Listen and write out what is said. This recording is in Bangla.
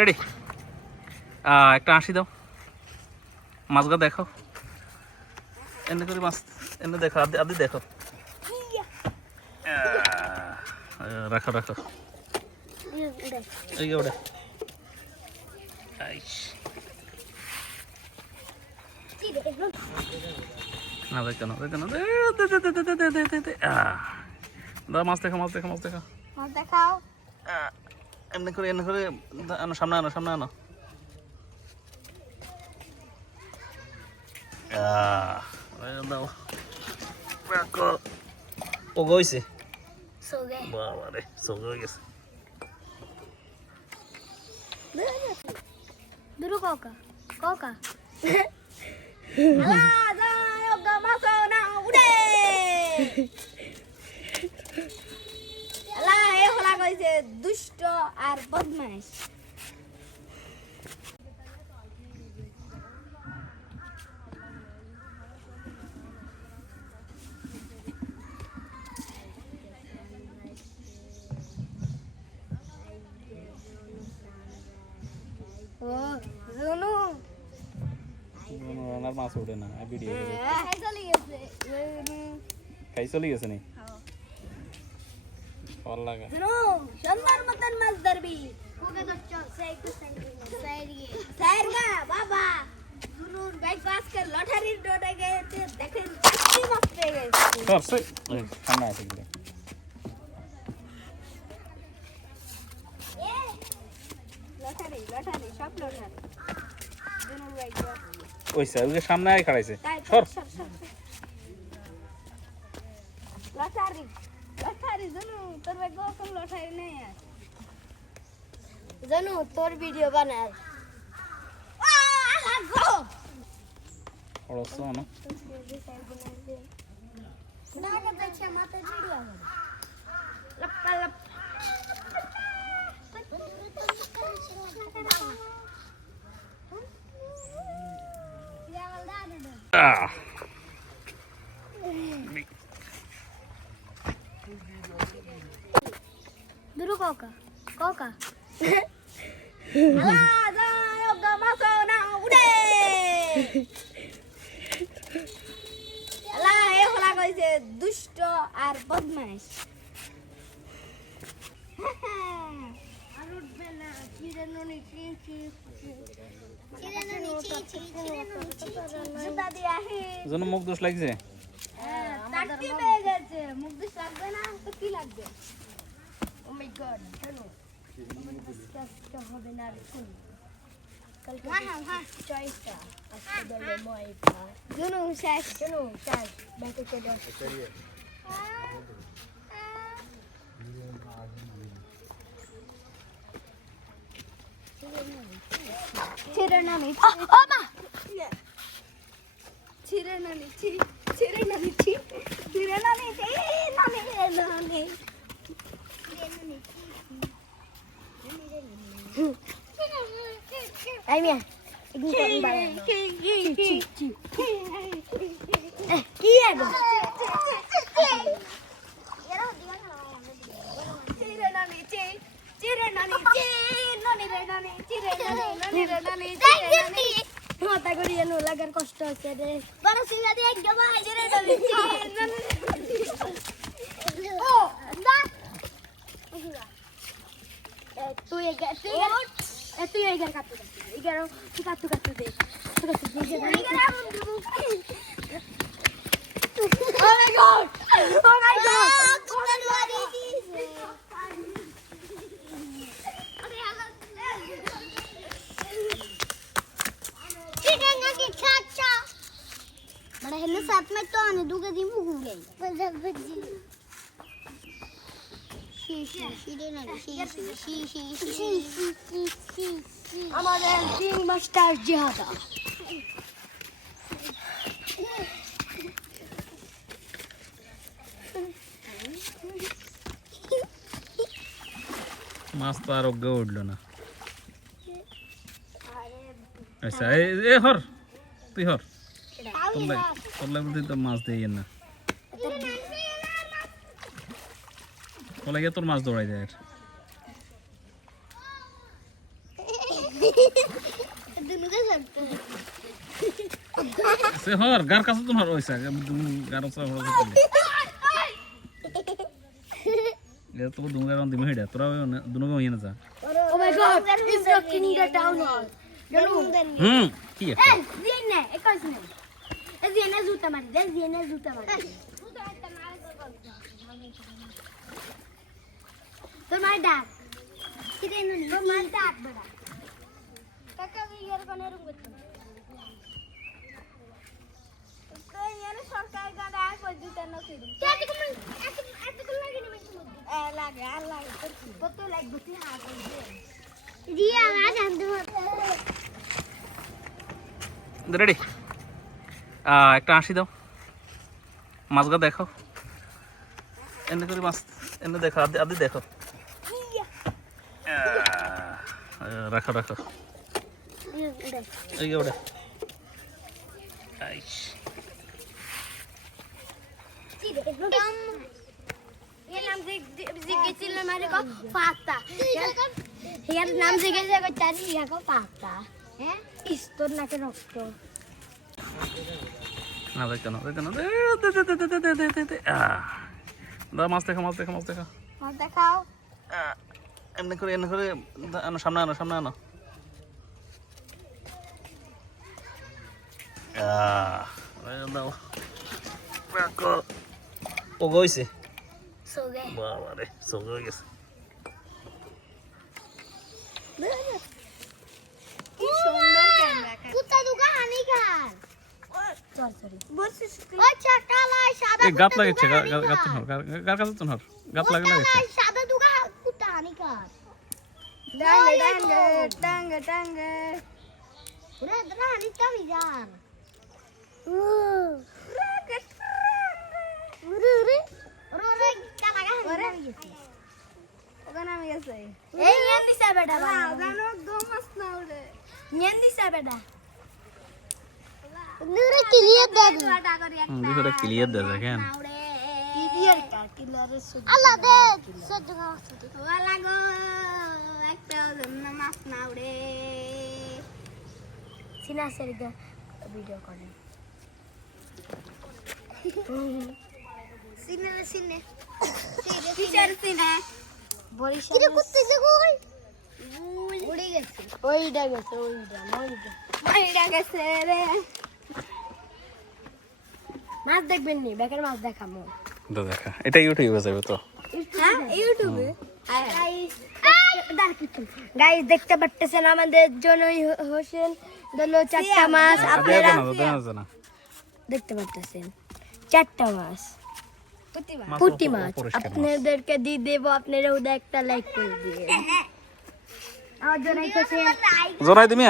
রেডি একটা হাসি দাও মাছগা দেখো এমনি করে মাছ এমনি দেখো আদি দেখো রাখো রাখো এই ওটা না দেখো না দেখো না দাও মাছ দেখো মাছ দেখো মাছ দেখো মাছ দেখাও এমনি করে আনো সামনে আনো সামনে আনো দাও পোগো হয়েছে বাবা রে সোগো হয়ে গেছে দুরু কোকা কোকা দুষ্ট আর বদমাইশ রান্নার মাছ ওঠে না ভিডিও করে খাই চলে গেছে নি ভালো লাগে সুন্দর মতন মাছ ধরবি বাবা দুনুন ভাই আজকে লটারির ডোডে গেছে দেখেন কি মাছ পেয়ে গেছে সামনে আছে কিন্তু লটারি লটারি সব লটারি দুনুন ভাই ওই স্যার সামনে আয় খাড়াইছে সর লটারি লটারি জানো তোর ভাই কোন লটারি নেই জানো তোর ভিডিও বানায় অড়সো না না না দেখে মাথা video lop lop Duru koka, koka. Yoga masuk na ude. Allah hela কইছে দুষ্ট আর বদমাইশ। আর উঠবে না চিরননি চিচি। চিরননি চিচি চিরননি। জুতা দিয়া হে। জন্য মুখ দোষ লাগছে? হ্যাঁ, তাকতি পেয়ে গেছে। মুখ দোষ লাগবে না তো কি লাগবে? Oh my god, hello. Discuss হবে না এখন। কালকে হ্যাঁ চয়েসটা আজকে বলে মইটা। জুনু শেষ ব্যাকে কে দাও। চিরনানি ও মা চিরনানি চিরনানি নানি Ay mira, ini kok barang. Iya dong. Mata gue dia nolak kan kostum jadi. Baru sih tadi yang coba aja deh. Oh, enggak. Tuh ya guys. Itu ya ikan katu. Ikan katu deh. Oh my god. बड़ा हेलो साथ में तो आने दूंगा जी मुंह गई हमारे तीन मास्टर ज्यादा মাছ তো আর অজ্ঞ উঠলো না। আচ্ছা এ হর তুই হর তোর লাগলে তো মাছ দিয়ে না তোর লাগে তোর মাছ দৌড়াই যায় সে হর গার কাছে তোমার হইছে গার কাছে তো দুঙ্গা রন দিমে হেডা তোরা দুনো ইয়ে না যা Oh my god, it's rocking the town hall. কি একটা Zine, ekos ne. Zine zuta mari, zine zuta mari. Tomar ডাক কিরে নুনি তোমার ডাক বড়া কাকা ইয়ার কোন রুম করতে তো ইয়ার সরকার গাড়া কই দিতে না কি এত কোন লাগে নি মধ্যে লাগে আর লাগে কত লাগবে তুই হাত দিয়ে আমার জানতে রেডি একটা আশি দাও মাছগা দেখো এনে করে মাছ এনে দেখো আদি দেখো রাখো রাখো এই ওটা ये नाम से जिगे चिल्ला मारे को पाता यार नाम से कैसे को चारी या को पाता हैं इस तो ना के रखतो না দেখো না দেখো না দা মাছ দেখো মাছ দেখো মাছ দেখো और दिखाओ এমনি করে আনো সামনে আনো দাও রাখো ও গইছে सो गए বাবা রে সব হয়ে গেছে কি সুন্দর ক্যামেরা কুত্তা দুগা হানি খান সরি বলছিস ও চাকালা সাদা এই গাত লাগেছে গার কাছে তো হর গাত লাগেছে সাদা দুগা কুত্তা হানি খান ডাঙ্গে ওরে দরা হানি কামি যান ক্লিয়ার দে দেখেন ভিডিও করে সিনে টিচার সিনে বরিশাল কি করতেছে কই উড়ে গেছে ওইটা গেছে রে মাছ দেখবেন নি বেকার মাছ দেখামু দেখা এটা ইউটিউবে যাবে তো হ্যাঁ ইউটিউবে গাইস দেখতে পাচ্ছেন আমাদের জন্য হোসেন দলো চারটা মাছ আপনারা দেখতে পাচ্ছেন চারটা মাছ পুঁটি মাছ আপনাদেরকে দিয়ে দেবো আপনারা ওদের একটা লাইক করে দিবেন আর জোনাই জোনাই তুমি